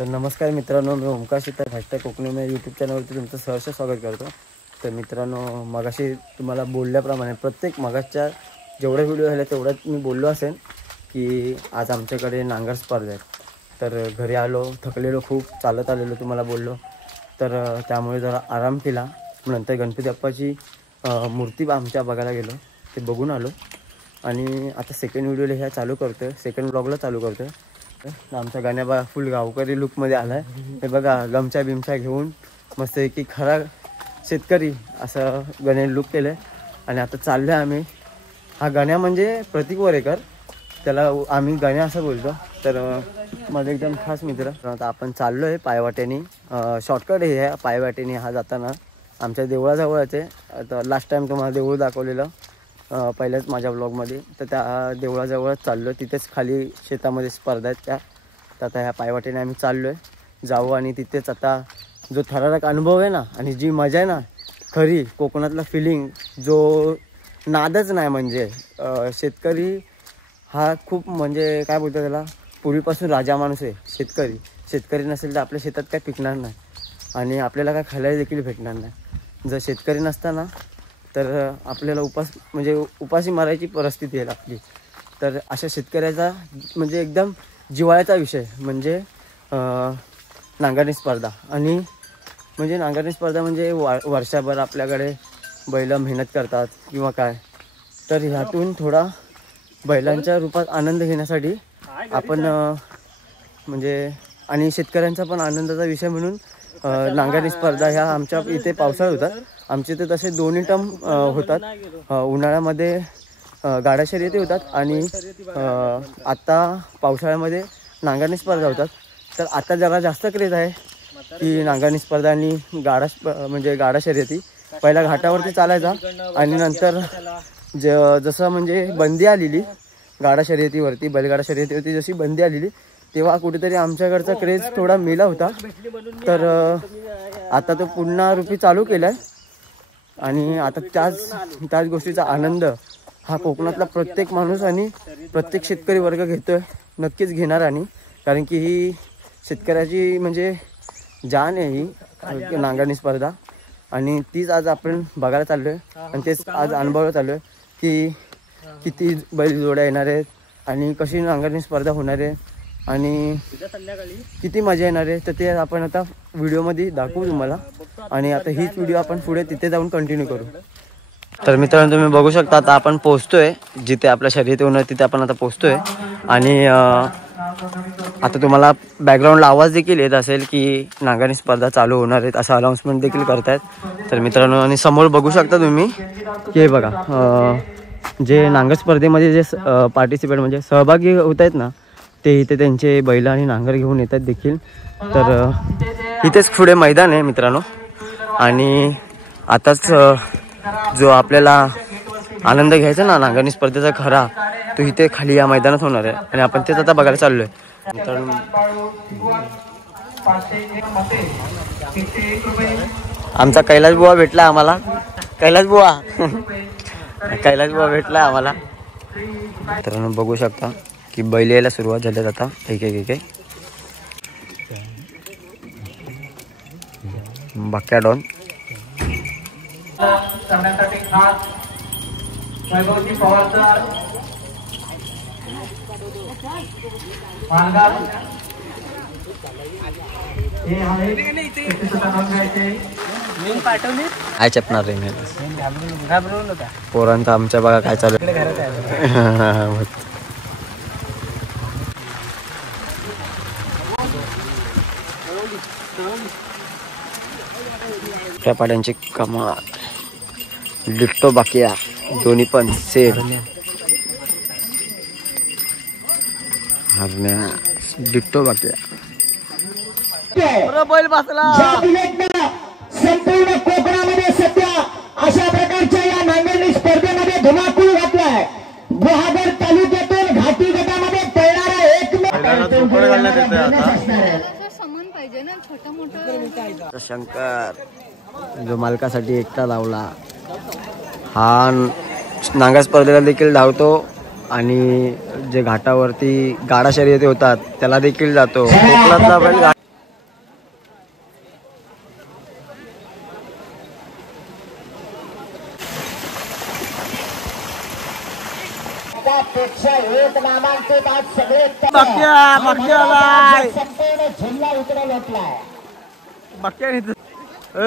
तर नमस्कार मित्रांनो, मी ओमकार शीतर हॅशटॅग कोकणी में यूट्यूब चॅनलवरती तुमचं सहर्ष स्वागत करतो। तर मित्रांनो, मगाशी तुम्हाला बोलल्याप्रमाणे प्रत्येक मगाच्या जेवढे व्हिडिओ झाले तेवढ्यात मी बोललो असेल की आज आमच्याकडे नांगर स्पर्धा आहे। तर घरी आलो, थकलेलो, खूप चालत आलेलो, तुम्हाला बोललो। तर त्यामुळे जरा आराम केला। नंतर गणपती बाप्पाची मूर्ती आमच्या बघायला गेलो, ते बघून आलो आणि आता सेकंड व्हिडिओला ह्या चालू करतो आहे, सेकंड ब्लॉगला चालू करतो आहे। आमचा गाण्या बघा फुल गावकरी लुकमध्ये आला आहे। हे बघा गमच्या बिमच्या घेऊन मस्त की खरा शेतकरी असं गाण्या लुक केलं आहे। आणि आता चाललो आहे आम्ही। हा गाण्या म्हणजे प्रतीक वरेकर, त्याला आम्ही गाण्या असं बोलतो। तर माझा एकदम खास मित्र। आता आपण चाललो आहे पायवाट्याने, शॉर्टकट हे आहे पायवाट्याने हा जाताना आमच्या देवळाजवळच आहे। आता लास्ट टाईम तुम्हाला देऊळ दाखवलेलं पहिल्याच माझ्या ब्लॉगमध्ये, तर त्या देवळाजवळच चाललो। तिथेच खाली शेतामध्ये स्पर्धा आहेत त्या। तर आता ह्या पायवाटेने आम्ही चाललो आहे जाऊ आणि तिथेच आता जो थरारक अनुभव आहे ना आणि जी मजा आहे ना खरी कोकणातला फिलिंग, जो नादच नाही म्हणजे शेतकरी हा खूप म्हणजे काय बोलतो त्याला, पूर्वीपासून राजा माणूस आहे शेतकरी। शेतकरी नसेल तर आपल्या शेतात काय पिकणार नाही आणि आपल्याला काय खायला देखील भेटणार नाही। जर शेतकरी नसताना तर आपल्याला उपाशी मारायची परिस्थिती आहे आपली। तर अशा शेतकऱ्याचा म्हणजे एकदम जिव्हाळ्याचा विषय म्हणजे नांगरणी स्पर्धा। आणि म्हणजे नांगरणी स्पर्धा म्हणजे वर्षभर आपल्याकडे बैल मेहनत करतात किंवा काय, तर ह्यातून थोडा बैलांच्या रूपात आनंद घेण्यासाठी आपण म्हणजे आणि शेतकऱ्यांचा पण आनंदाचा विषय म्हणून नांगरणी स्पर्धा ह्या आमच्या इथे पावसाळ्यात होतात। आमच्या इथे तसे दोन्ही टर्म होतात, उन्हाळ्यामध्ये गाडा शर्यती होतात आणि आता पावसाळ्यामध्ये नांगरणी स्पर्धा होतात। तर आता जरा जास्त क्रेज आहे की नांगरणी स्पर्धा आणि गाडा शर्यती। पहिला घाटावरती चालायचा आणि नंतर जसं म्हणजे बंदी आलेली गाडा शर्यतीवरती, बैलगाडा शर्यतीवरती जशी बंदी आलेली तेव्हा कुठेतरी आमच्याकडचा क्रेज थोडा मेला होता। तर आता तो पुन्हा रूपी चालू केला आहे आणि आता त्याच गोष्टीचा आनंद हा कोकणातला प्रत्येक माणूस आणि प्रत्येक शेतकरी वर्ग घेतोय, नक्कीच घेणार। आणि कारण की ही शेतकऱ्याची म्हणजे जान आहे ही नांगरणी स्पर्धा, आणि तीच आज आपण बघायला चाललो आहे आणि तेच आज अनुभवायला चाललो आहे की किती बैलजोड्या येणार आहेत आणि कशी नांगरणी स्पर्धा होणार आहे आणि किती मजा येणार आहे। तर ते आपण आता व्हिडिओमध्ये दाखवू तुम्हाला आणि आता हीच व्हिडिओ आपण पुढे तिथे जाऊन कंटिन्यू करू। तर मित्रांनो, तुम्ही बघू शकता आता आपण पोहोचतोय जिथे आपल्या शर्यती होणार तिथे आपण आता पोहोचतोय। आणि आता तुम्हाला बॅकग्राऊंडला आवाज देखील येत असेल की नांगरणी स्पर्धा चालू होणार आहेत असं अनाउन्समेंट देखील करतायत। तर मित्रांनो, आणि समोर बघू शकता तुम्ही की बघा जे नांगर स्पर्धेमध्ये जे पार्टिसिपेट म्हणजे सहभागी होत आहेत ना, ते इथे त्यांचे बैल आणि नांगर घेऊन येतात देखील। तर इथेच पुढे मैदान आहे मित्रांनो, आणि आताच जो आपल्याला आनंद घ्यायचा ना नांगरणी स्पर्धेचा खरा, तो इथे खाली या मैदानात होणार आहे आणि आपण तेच आता बघायला चाललोय मित्रांनो। आमचा कैलास बुवा भेटला आम्हाला, कैलास बुवा भेटला आम्हाला। मित्रांनो बघू शकता की बैल यायला सुरुवात झाली आता एक एक बाक्या डॉन करण्यासाठी खास वैभवजी पवार मालगाव हे आहे काय चपणार रे मी पोरांचा आमच्या बघा काय चालू त्या पाड्यांची कमाल डिट्टो बाकिया दोन्ही पण सेम हरण्या डिट्टो बाकिया बैल बसला। संपूर्ण कोकणामध्ये सध्या अशा प्रकारच्या या नांगरणी स्पर्धेमध्ये धुमाकूळ घातलाय। गुहागर तालुक्यातून घाटी गटामध्ये पळणारा शंकर जो मालकासाठी एकटा लावला, हा नांगर स्पर्धेला देखील धावतो आणि जे घाटावरती गाडा शर्यती होतात त्याला देखील जातो। कोकणातला बैल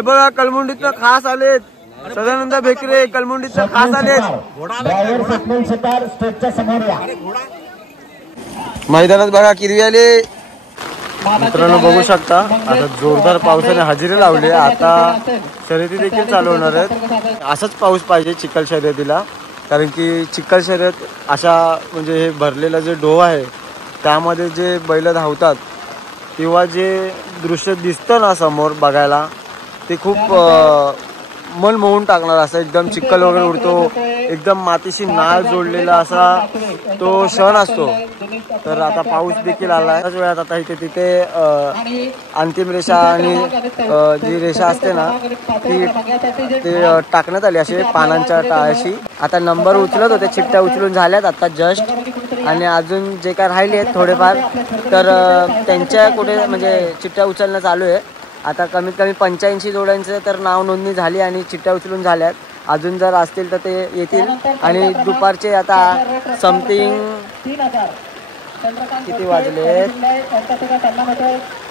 बघा कलमुंडीचं खास आलेत, सदानंद बेकरे कलमुंडीचं खास आलेत. मैदानात बघा किरवी आले मित्रांनो, बघू शकता. आता जोरदार पावसाने हजेरी लावली. आता शर्यती देखील चालू होणार आहेत. असाच पाऊस पाहिजे चिखल शर्यतीला, कारण की चिखल शर्यत अशा म्हणजे हे भरलेलं जे डोह आहे त्यामध्ये जे बैल धावतात किंवा जे दृश्य दिसतं ना समोर बघायला, ते खूप मन मोहून टाकणार. असं एकदम चिखल वगैरे उडतो, एकदम मातीशी नाळ जोडलेला असा तो क्षण असतो. तर आता पाऊस देखील आला आहे. वेळात आता इथे तिथे अंतिम रेषा आणि जी रेषा असते ना ती ते टाकण्यात आली अशी पानांच्या टाळ्याशी. आता नंबर उचलत होते, चिठ्ठ्या उचलून झाल्यात आता जस्ट, आणि अजून जे काय राहिले आहेत थोडेफार तर त्यांच्या कुठे म्हणजे चिठ्ठ्या उचलणं चालू आहे. आता कमीत कमी 85 जोड्यांचं तर नाव नोंदणी झाली आणि चिठ्ठ्या उचलून झाल्यात. अजून जर असतील तर ते येतील. आणि दुपारचे आता समथिंग किती वाजले,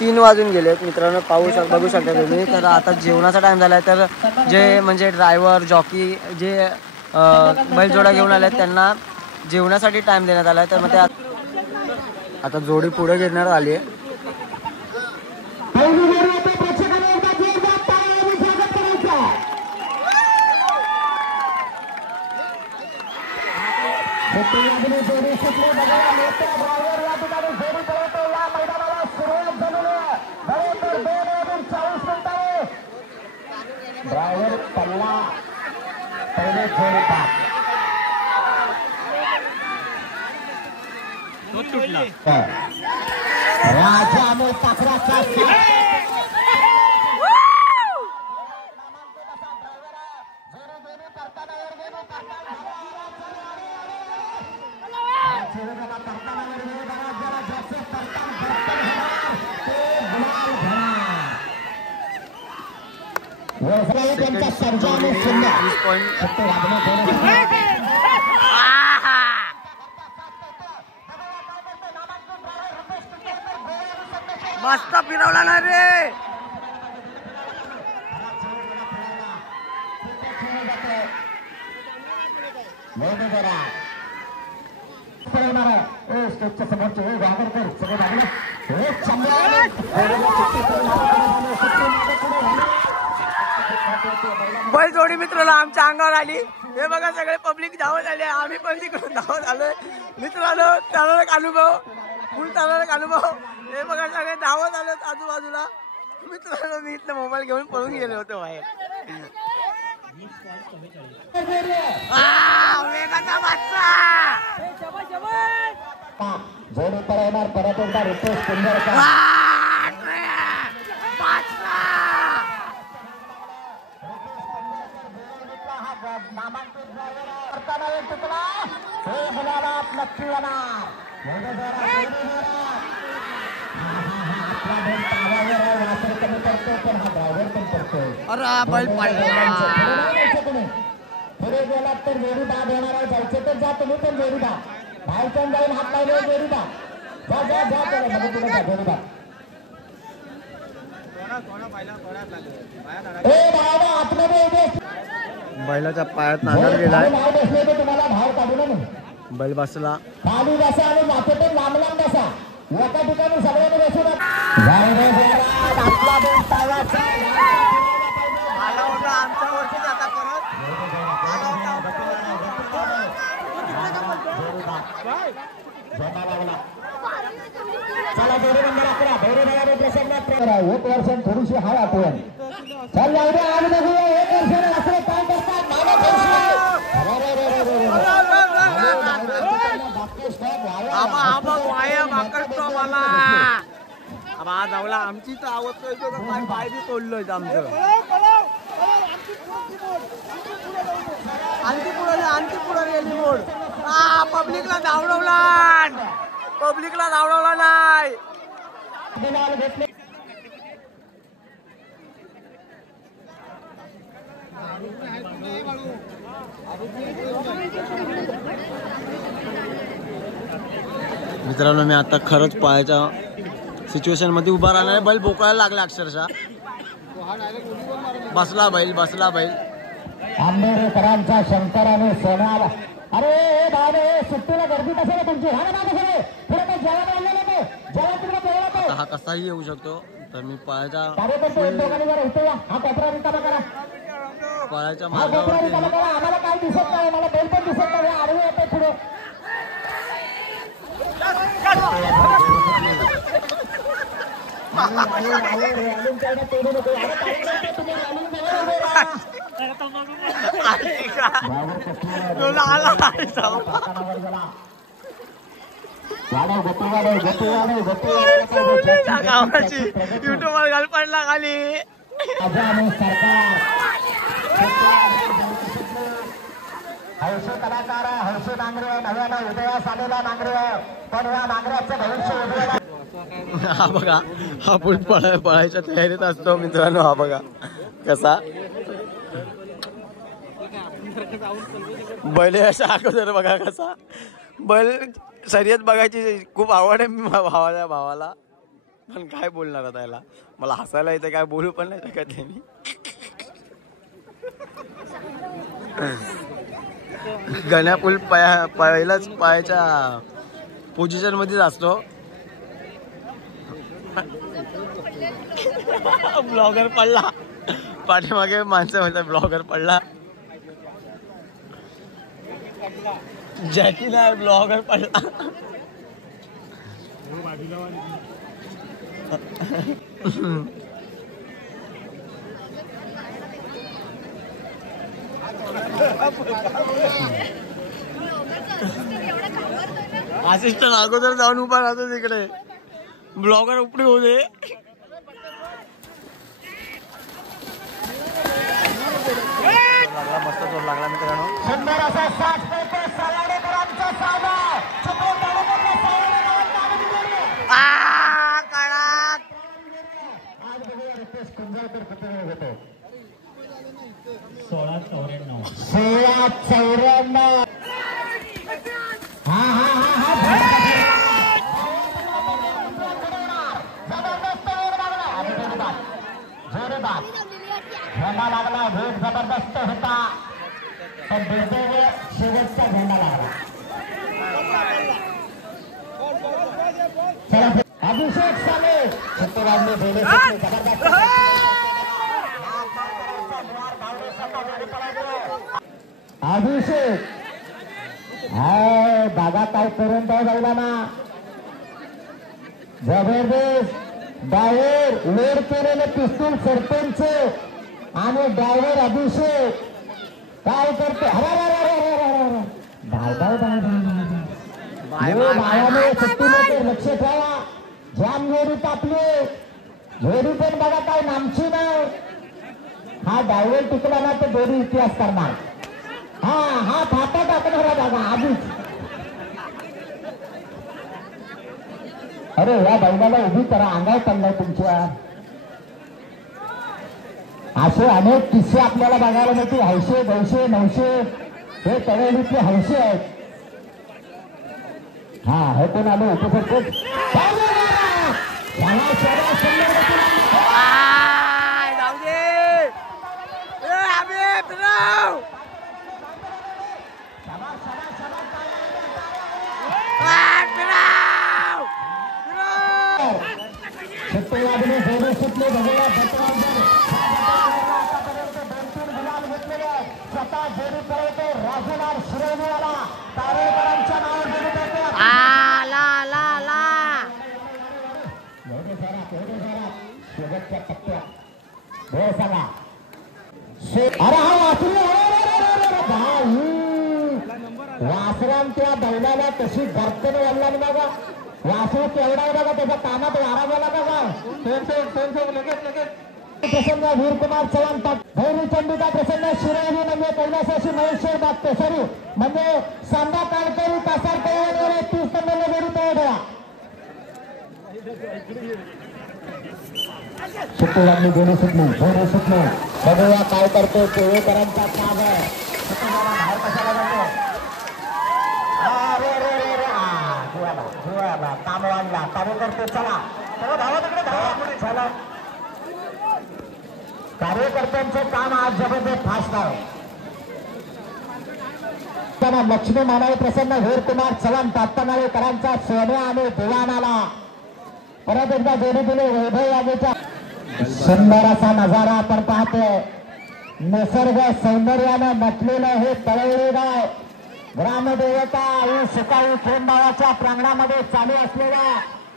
3 वाजून गेलेत मित्रांनो. पाऊस बघू शकता तुम्ही. तर आता जेवणाचा टाइम झाला आहे. तर जे म्हणजे ड्रायव्हर जॉकी जे बैलजोडा घेऊन आले त्यांना जेवणासाठी टाइम देण्यात आला आहे. तर मग ते आता जोडी पुढे घेण्यात आली आहे. ड्रायव्हर पल्ला पहिले जोडतात राजाने टाकराचा त्यांच्या सर्जाने मस्त फिरवला ना रे. स्टेजच्या समोरचे वागरकर सगळे लागले. बैल जोडी मित्रांनो आमच्या अंगावर आली. हे बघा सगळे पब्लिक धावत आले, आम्ही पण तिकडून धावत आलोय मित्रांनो. चालवला एक अनुभव, फुल चालवला एक अनुभव. हे बघा सगळे धावत आले आजूबाजूला मित्रांनो. मी इथलं मोबाईल घेऊन पळून गेलो होतो बाहेर. वेगाचा बादशा जोडी पळवणार परत एकदा रितेश कुंदरकर. नामांकित करताना एक तुकडा हे गुलाबात नक्की येणार. आपला बैल तावावर वापर कमी करतो पण हा ड्रायव्हर पण करतो. बैल पुढे गेलात तर जोडी बाद होणार आहे. जायचं तर जा तुम्ही पण जोडी बा बाहेरच्या जाऊन हात लावले जोडी बा जा जा जा जोडी बा. बैलाच्या पायात नांगर गेलाय. तुम्हाला बाहेर काढू नये. बैल बसला खाली बसा आणि माथेतून लांब लांब बसा. एका ठिकाणी सगळ्यांनी बसून आपला दोन तागाचा आमच्या वरतीच आता परत चला जोडी नंबर 11 भैरवनाथ प्रसन्न. एक वर्ष थोडीशी हाय आठवण. चल जाऊ दे आज बघूया एक वर्षाने असं काय करतात. जाऊला आमची तर आवडतोय काय पाय बी तोडलोय आमचं. आणखी पुढे गेली मोड. पब्लिकला धावडवला नाही. मित्रांनो मी आता खरंच पायाच्या सिच्युएशन मध्ये उभा राहणार आहे. बैल बोकायला लागला अक्षरशः. बसला बैल आंबेडकरांचा शंकर आणि सोनार. अरे बाबे सुट्टीला गर्दी कशी आहे तुमची? हा ना कसं पुढे काही जेवण आणलेलं नाही. जेवण तुम्ही जेवण हा कसाही येऊ शकतो. तर मी पायाच्या हा कोपरा रिकामा करा. पायाच्या हा कोपरा रिकामा करा. आम्हाला काय दिसत नाही. मला बैल पण दिसत नाही. आडवे येते पुढे. युट्यूबवर घाल पडला खाली. सरकार हौशी कलाकार हौशी नांगरे नव्यानं उदयास आलेला नांगरे पण या नांगऱ्याचं भविष्य उदयाला. हा बघा हा पण पळायच्या तयारीत असतो मित्रांनो. हा बघा कसा बैल अशा अगोदर बघा कसा बैल शर्यत बघायची खूप आवड आहे मी भावाला. पण काय बोलणार आता याला. मला हसायला येतं काय बोलू पण नाही शकत मी. गण्या पूल पहिलाच पायाच्या पोझिशन मध्येच असतो. ब्लॉगर पडला पाठीमागे माणसं म्हणतात ब्लॉगर पडला. जॅकी नाही ब्लॉगर पडला. असिस्टंट अगोदर जाऊन उभा राहतो तिकडे. ब्लॉगर उपडी होऊ दे. लागला मस्त जोर लागला मित्रांनो. सुंदर असा 60 पैकी सालाडेकरांचा सामना. आज बघूया रितेश कुंजाळकर किती वेळ घेतो. 16-94. झेंडा लागला वेग जबरदस्त होता पण दुर्दैव शेवटचा झेंडा लागला. अभिषेक साले चित्तूरने जबरदस्त अभिषेक हाय दादा काय करून काय जायला ना. जबरदस्त डायव्हर लोड केलेले पिस्तूल सरपंच आणि ड्रायव्हर अभिषेक काय करते. लक्ष ठेवा. जाम जोरी तापली. जोरी पण बघा काय नामची नाही. हा ड्रायव्हर टिकला ना तर दोरी इतिहास करणार. हा थापा टाकणारा दादा आधीच. अरे या बैलाला उभी करा. अंगावर चाललाय तुमच्या. असे अनेक किस्से आपल्याला बघायला मिळतील. 800 200 900 हे तळेलीतले हौशे आहेत. हा हे कोण आलो उपसरपंच सुटले भगवा स्वतः जोडी पळवतो राजूलाल शिरोलीवाला तारेकरांच्या नावावर जोडी पळतो. शेवटच्या टप्प्यात वेळ सांगा. अरे हा वासरान त्या बैलाला कशी गर्तन वाढला बघा. वासरू केवढा आहे बघा. त्याच्या कानात वारा गेला बघा. प्रसन्न वीरकुमार चव्हाण भैरी चंडिका प्रसन्न शिरावी म्हणजे कैलासाशी महेश्वर बागते सॉरी म्हणजे सांदा काळकरी कासार तयार 30 नंबरला जोडी तयार सुट्टीवांनी जोडी सुटली बघूया काय करतो. केळेकरांचा काग आहे. बाहेर कशाला जातो. काम वाढला कार्यकर्ते चला धावा तिकडे धावा चला कार्यकर्त्यांचं काम आज जबरदस्त फास्ट आहे. लक्ष्मी मानाळे प्रसन्न वीरकुमार चव्हाण तात्तनाळेकरांचा सोन्या आणि दिवाणाला परत एकदा जोडी दिली. वैभव यादीच्या सुंदर असा नजारा आपण पाहतोय. निसर्ग सौंदर्यानं नटलेलं हे तळवडी गाव ग्रामदेवता सुकाळी खेंबावाच्या प्रांगणामध्ये चालू असलेल्या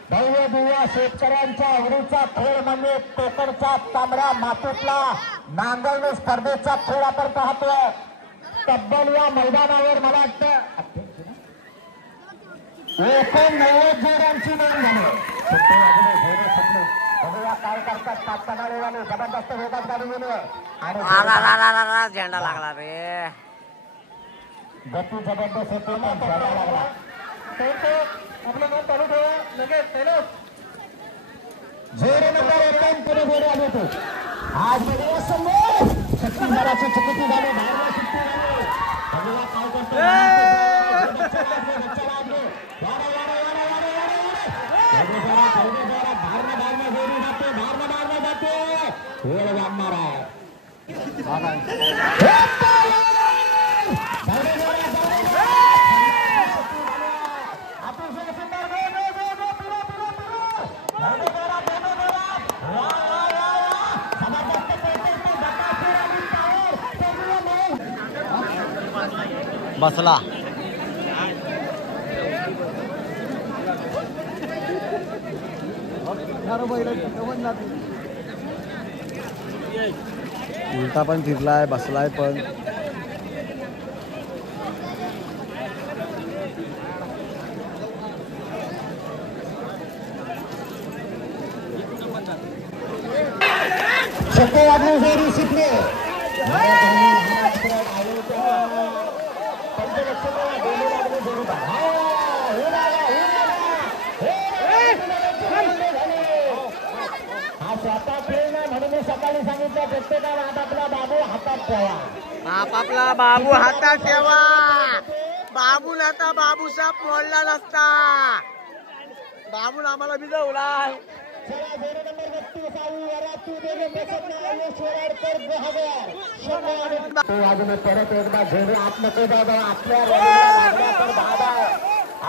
भव्य दिव्य शेतकऱ्यांच्या आवडीचा खेळ म्हणजे कोकणचा तांबडा मातीतला नांगरणी स्पर्धेचा खेळ आपण पाहतोय. तब्बल या मैदानावर मला वाटतं 89 जोड्यांची नोंद झाली. बघूया काय करतात तात्काळ जबरदस्त वेगात गाडी गेली आणि झेंडा लागला रे. गती जबरदस्त होते लागला. आपलं नाव चालू ठेवा लगेच जोडे नंबर 1 पुढे जोडे आले होते. आज समोर छत्तीसगडाची चुकी झाली. बाहेरला सुट्टी झाली. बघूया काय करतो वेळ लागणार आहे. बसला उलटा पण फिरलाय बसलाय पण. सत्यवादी जोडी शिकले स्वतः खेळ ना म्हणून मी सकाळी सांगितलं प्रत्येकाला आपापला बाबू हातात ठेवा. आपापला बाबू हातात ठेवा. बाबून आता बाबूसाहेब मोडला नसता. बाबून आम्हाला भिजवला. परत एकदा झेडे आत्मकेदा आपल्या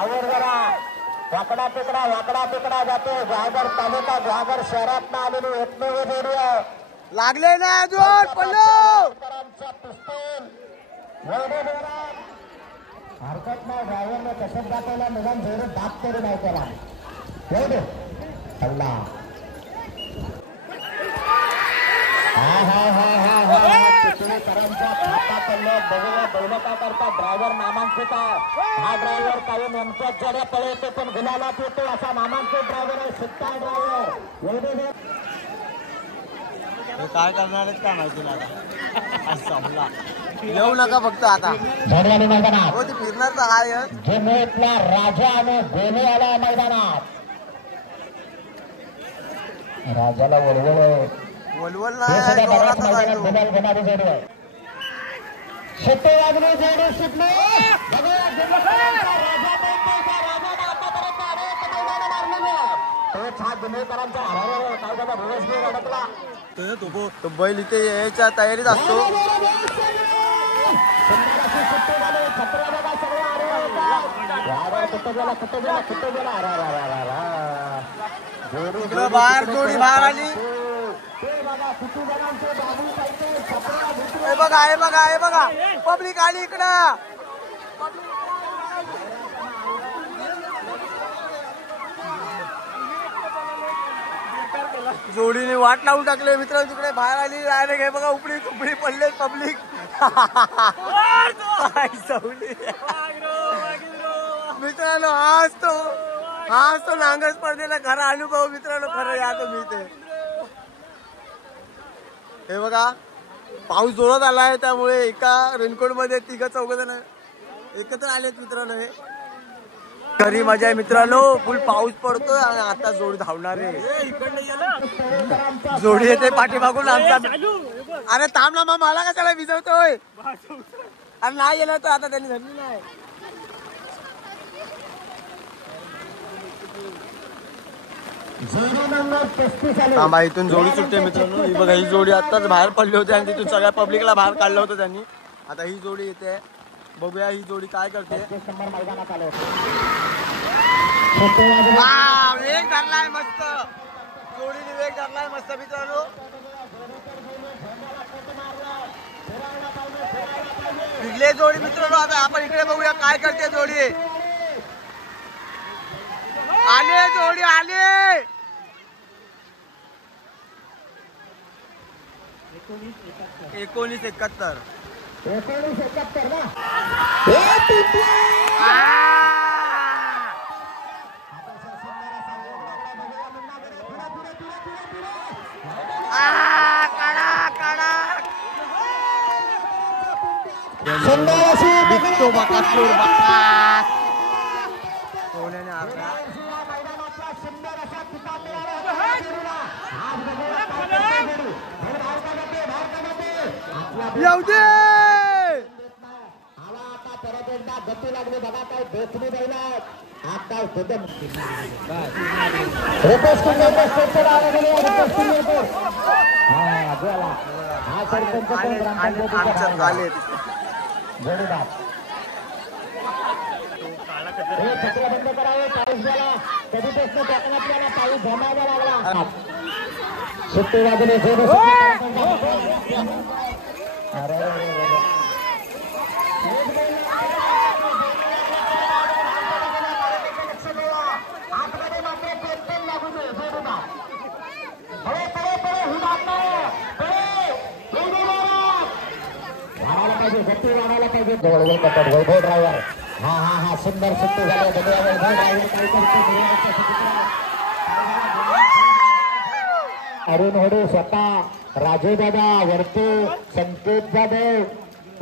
आवड जरा वाकडा तिकडा जातो. जहागर तालुका जहागर शहरात ना आलेली एकमेव जोडी आहे. लागले ना अजून पल्लू हरकत नाही. ड्रायव्हरने कसं दाखवला निदान जोडे दाब तरी नाही त्याला एवढे हल्ला. चिखलीकरांचा खाता पडलं. बघूया बैल काय करतात. ड्रायव्हर नामांकित आहे. हा ड्रायव्हर काही नेमक्याच जड्या पळवतो पण गुलालात येतो असा नामांकित ड्रायव्हर आहे. सुट्टा ड्रायव्हर एवढे काय करणार आहेत का माहिती नाही. संपला येऊ नका फक्त आता झडवानी मैदानात हो ती फिरणार तर आहे. जमेतला राजा आणि गोले आला मैदानात. राजाला वळवळ वलवल गुलाल घेणारी जोडी आहे. सत्यवादी जोडी सुटली. तोच हा गुन्हेगारांचा काय झाला भुवनेश्वर अडकला. तो बैल इथे यायच्या तयारीत असतो. इकडं बाहेर जोडी बाहेर आली. हे बघा पब्लिक आली इकडं. जोडीने वाट लावून टाकले मित्र. तिकडे बाहेर आली डायरेक्ट. हे बघा उपडी तुपडी पडले पब्लिक. मित्रांनो आज तो नांगर स्पर्धेला खरा अनुभव मित्रांनो. खरं या तुम्ही इथे हे बघा पाऊस जोरात आलाय त्यामुळे एका रेनकोट मध्ये 3-4 जण एकत्र आलेत मित्रांनो. हे खरी मजा आहे मित्रांनो. फुल पाऊस पडतोय आणि आता जोडी धावणार आहे. जोडी येते पाठीमागून आमचा. अरे थांब ना मग मला कशाला भिजवतोय. अरे नाही येणार तर आता त्यांनी धरली नाही. जोडी नंबर 35 आली. थांबा इथून जोडी सुटते मित्रांनो. ही बघा ही जोडी आत्ताच बाहेर पडली होती आणि तिथून सगळ्या पब्लिकला बाहेर काढलं होतं त्यांनी. आता ही जोडी येते, बघूया ही जोडी काय करते. मैदानात आले. वेग धरलाय मस्त, जोडीने वेग धरलाय मस्त मित्रांनो. विकले जोडी मित्रांनो. आता आपण इकडे बघूया काय करते जोडी. आले जोडी आले. 1971 ना. सुंदर अशी दिसतो बकासूर बकास सोन्याने आपला मैदानाचा सुंदर असा किताब येऊ दे. आता परत एकदा गती लागली बघा. काय देखणी बैलात आता कदम जोडीदार बंद करावे. पाऊस झाला कधी प्रश्न कोकणातल्याला पाऊस जमायला लागला. सुट्टी बाजूने जोड. गती वाढायला पाहिजे. वैभव ड्रायव्हर हा सुंदर सुट्टी झाली. वैभव ड्रायव्हर अरुण होडे स्वतः, राजू दादा वरते, संकेत जाधव,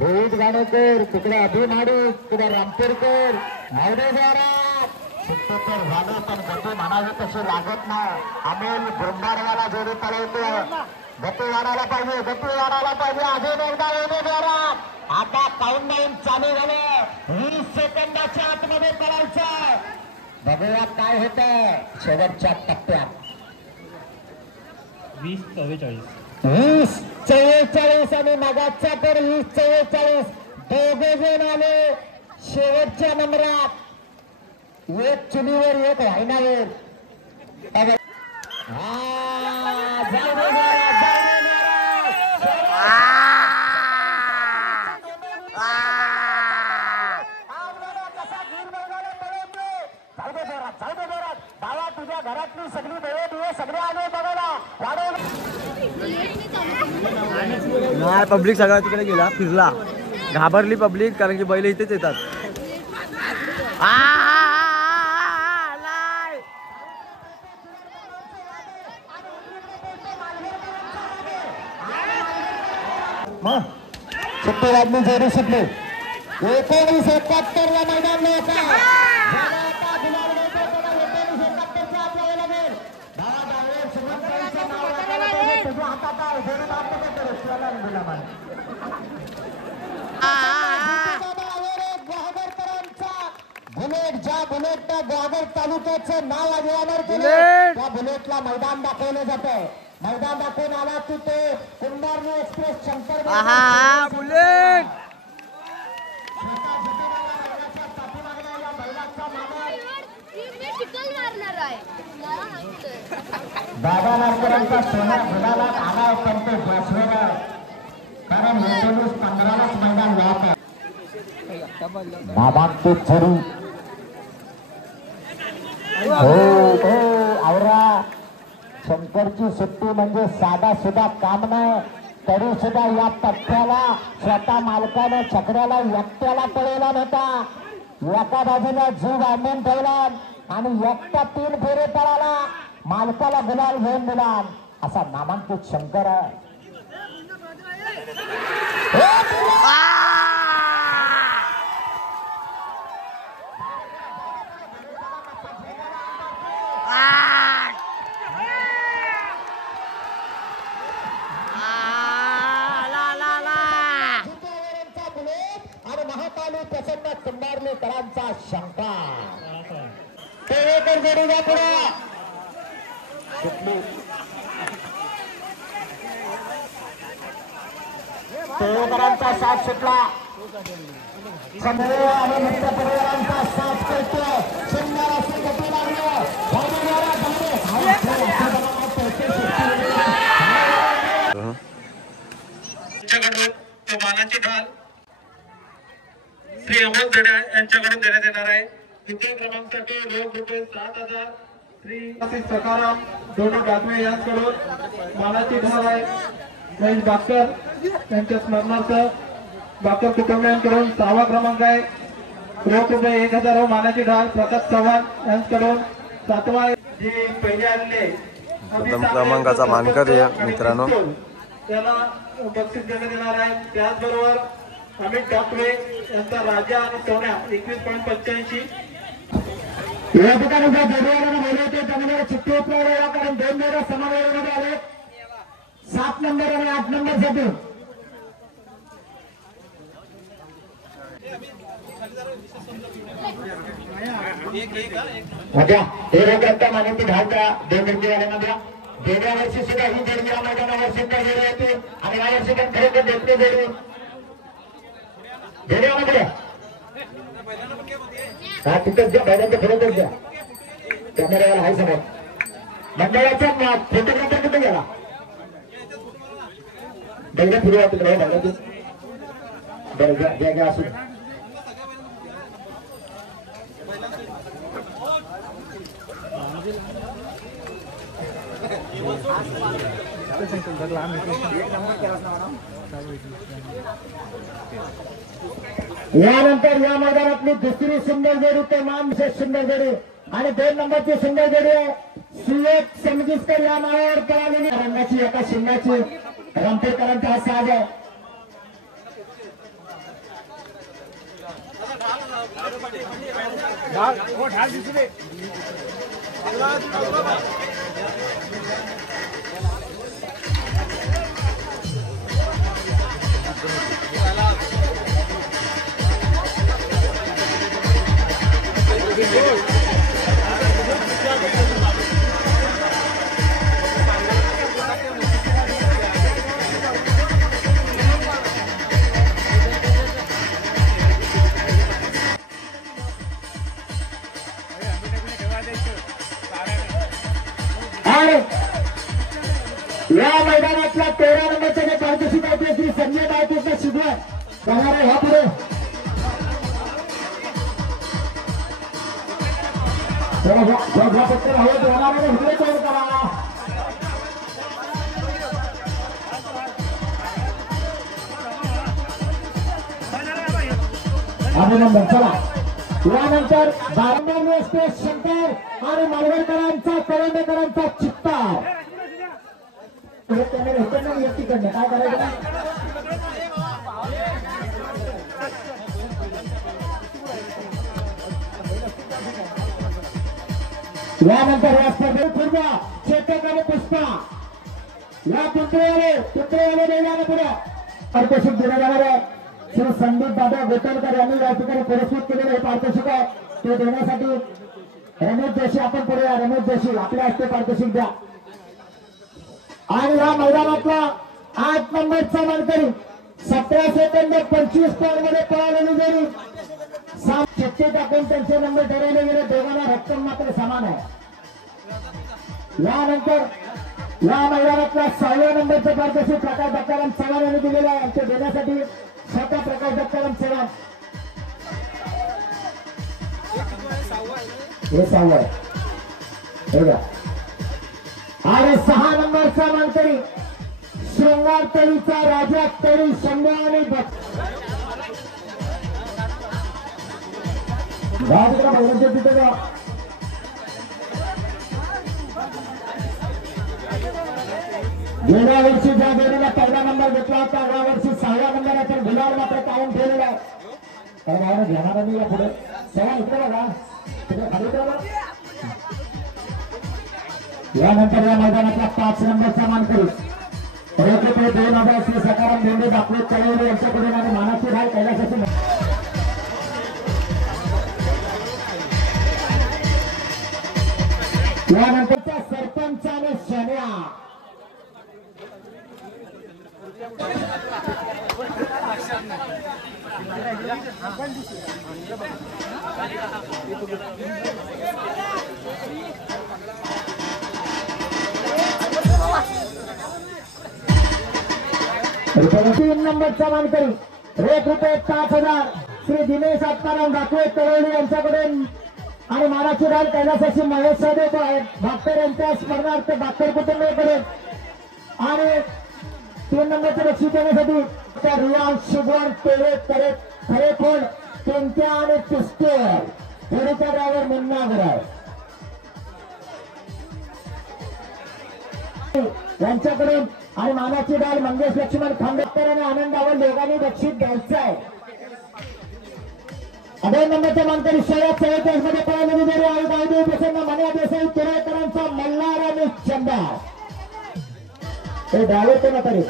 रोहित गाणेकर, तिकडे अभिमाडी, तिकडे रामपूरकर, सुट्टी तर झालं पण गती म्हणावी तशी लागत नाही. अमोल बृंदारवाला जोडी पळवतो. गती वाढायला पाहिजे, गती वाढायला पाहिजे. अजून एकदा जोरात. आता काउंटडाऊन चालू झाले. 20 सेकंदाच्या आतमध्ये पळायचं. बघूया काय होतंय शेवटच्या टप्प्यात. 20-44 आणि मागाचा तर 20-44 दोघे जण आले शेवटच्या नंबरात. एक चुलीवर एक वाहिनावर. तुझ्या घरातली सगळी देवे सगळे आले बघायला. नाही पब्लिक सगळा तिकडे गेला फिरला. घाबरली पब्लिक कारण की बैल इथेच येतात. सुट्टी वाजली जोडी सुटली. 1971 ला मैदान होता. बुलेट ज्या बुलेटनं ग्वागर तालुक्याचं नाव अजरामर केलं त्या बुलेटला मैदान दाखवलं जातं. मैदान दाखवून आला तू ते कुंभारनी एक्सप्रेस शंकर बुलेट दादा नागपूरांचा सोना गुलाला आला पण ते बसवेला कारण 19-15लाच मैदान लावत. नामांकित झरी आवरा. शंकरची सुट्टी म्हणजे साधा सुद्धा काम नाही. तरी सुद्धा या टप्प्याला स्वतः मालकाने छकड्याला एकट्याला पळवला नव्हता. एका बाजूला जीव बांधून ठेवला आणि एकटा 3 फेरे पळाला. मालकाला गुलाल घेऊन दिला असा नामांकित शंकर आहे. आणि महाकाली प्रसन्न कुंभारलेकरांचा शंका. जोडीला पुढे तळेकरांचा साथ सुटला. समूह आणि मित्र परिवारांचा साथ करतोय. सुंदर असे गती लागले. यांच्याकडून तो मानाची ढाल श्री अमोल धडे यांच्याकडून देण्यात येणार आहे. द्वितीय क्रमांकासाठी रोख रुपये 7,000 श्री सकाराम दोन्ही गाजवे यांच्याकडून मानाची ढाल आहे. महेश बाकर यांच्या स्मरणार्थ बाकर कुटुंबियांकडून 6वा क्रमांक आहे. रोख रुपये 1,000 मानाची ढाल प्रकाश चव्हाण यांच्याकडून 7वा. जे पहिले आलेले प्रथम क्रमांकाचा मानकरी आहे मित्रांनो. त्याला बक्षीस देण्यात येणार आहे. त्याचबरोबर अमित ठाकरे यांचा राजा आणि सोन्या 21.85. या ठिकाणी ज्या जोडीवाल्याने बोलवते त्यामध्ये चित्ते उतरवला कारण 2 जोड्या समावेशामध्ये आले. 7 नंबर आणि 8 नंबर साठी अच्छा हे रोगरक्ता मान्यते घालता 2 जोडीवाल्यांना द्या. गेल्या वर्षी सुद्धा ही जोडी या मैदानावर सुंदर जोडी होती आणि या वर्षी पण खरोखर देखणे जोडी जोडीवाल्याकडे हा तिथंच द्या. बैलांच्या खरोखरच द्या. कॅमेरावाला आहे समोर. मंडळाचा फोटोग्राफर कुठे गेला? बैल फिरवा तिकडे बैलाचे. बरं घ्या घ्या असू. यानंतर या मैदानातली दुसरी सुंदर जोडी ते मान विशेष सुंदर जोडी आणि 2 नंबरची सुंदर जोडी आहे. सुयोग समजिस्कर या नावावर पळालेली रंगाची एका शिंगाची रामपेकरांचा हा साज आहे. या मैदानातला 13 नंबरचा जे पारितोषिक आहे ते श्री संजय बाळकृष्ण शिगवळ जाणार ह्या पुढे पत्र हवं होणारे इकडे तोड करा. अभिनंदन. चला यानंतर बारंबार एक्सप्रेस शंकर आणि मालवणकरांचा कळंबेकरांचा चित्तार व्यक्तीकडनं काय करायचं. यानंतर या स्पर्धेत पूर्व चेतक आणि पुष्पा या पुत्रेवाले बैलाने पुढे पारितोषिक देण्यात येणार आहे. श्री संदीप दादा गोटलकर यांनी या ठिकाणी पुरस्कृत केलेले हे पारितोषिक आहे. ते देण्यासाठी रमेश जोशी आपण पुढे या. रमेश जोशी आपल्या हस्ते पारितोषिक द्या. आणि या मैदानातला 8 नंबरचा मानकरी 17 सेकंद 25 पॉईंट मध्ये पळालेली जोडी 7 छक्के टाकून त्यांचे नंबर ठरवले गेले. दोघांना रक्कम मात्र समान आहे. यानंतर या मैदानातला 6व्या नंबरचे पारितोषिक प्रकाश दत्ताराम चव्हाण यांनी दिलेले आहे. आमच्या देण्यासाठी स्वतः प्रकाश दत्ताराम चव्हाण हे 6वा आहे. आणि 6 नंबरचा मानकरी शृंगार तळीचा राजा तळी शंभू आणि गेल्या वर्षी ज्या जोडीला 1ला नंबर घेतला होता या वर्षी 6व्या नंबराचा गुलाल मात्र कायम ठेवलेला आहे. कारण घेणार नाही या पुढे सगळ्या इकडे बघा तिकडे खाली बघा. यानंतर या मैदानातला 5 नंबरचा मानकरी रोख रुपये 2,000 श्री सकाराम भेंडे दाखले चळवले यांच्याकडून आणि मानाची ढाल कैलासाची. यानंतरच्या सरपंच आणि तीन नंबरचा मानकरी ₹5,000 श्री दिनेश आत्माराम दाखवे तळवली यांच्याकडून आणि मानाची रान कैलासाची महेश साधे भाकर यांच्या स्मरणार्थ भाकर कुटुंबाकडे आणि 3 नंबरचे बक्षीस देण्यासाठी त्या रियान शुभवान टेरे खरे कोण त्यांच्या आणि पिस्ते थोडीचा ड्रायव्हर मुन्ना गराय यांच्याकडून आणि मानाची डाल मंगेश लक्ष्मण खांडेकर आणि आनंदावर दोघांनी बक्षीस द्यायचं आहे. 2 नंबरच्या मानकरी 44 मध्ये पळालेली जोडी आहे दाऊदी प्रसन्न मन्या देसाई तुरेकरांचा मल्हार आणि चंदा हे ड्रायव्हर कोण तरी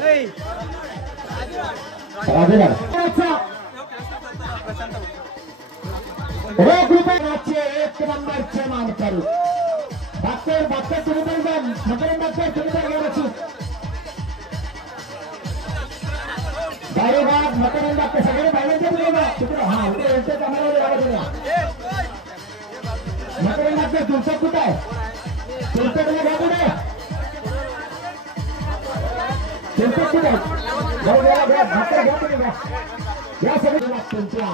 ₹1 नंबरचे मानकरी भाकर तुम्ही पण जा मकरंद भाकर तुम्ही पण घ्या बक्षीस डायरेक्ट मकरंद भाकर सगळे बाहेरचे तिकडे हा उद्या कमरावर यावं तुम्ही मकरंद भाकर तुमचं कुठं आहे तुमच्याकडे घ्या कुठे तुमचं कुठं आहे भाकर घ्या तुम्ही घ्या या सगळे तुमच्या